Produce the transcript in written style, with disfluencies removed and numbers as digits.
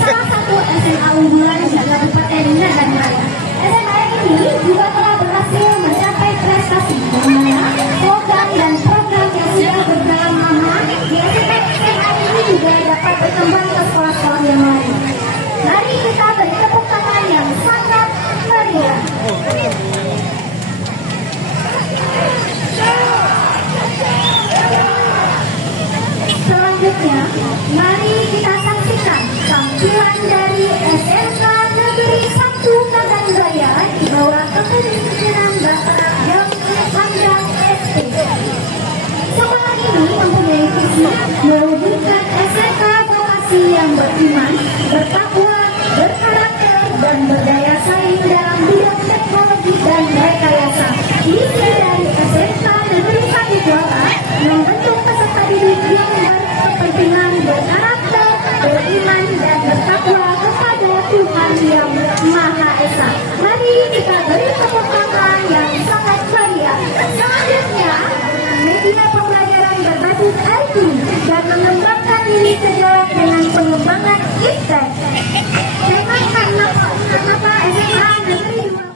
salah satu SMA unggulan di Kabupaten Nagan Raya. SMA ini juga telah berhasil mencapai prestasi dengan program dan program yang sudah berjalan lama di SMA ini juga dapat berkembang ke sekolah-sekolah yang lain. Mari kita beri tepuk tangan yang sangat meriah. Selanjutnya, mari kita saksikan tampilan dari SMK Negeri 1 Nagan Raya di bawah kepemimpinan Bapak Yogi Pandang SP. Sekolah ini mempunyai visi mewujudkan SMK vokasi yang beriman, bertakwa, berkarakter, dan berdaya saing dalam bidang teknologi dan rekayasa. Visi dari SMK Negeri 1 Kuala membentuk peserta didik yang berkepentingan, berkarakter, beriman, dan bertakwa kepada Tuhan Yang Maha Esa. Mari kita beri tepuk tangan yang sangat meriah. Selanjutnya, media pembelajaran berbasis IT dan mengembangkan diri sejalan dengan pengembangan iptek. Dengan kenapa SMA Negeri 2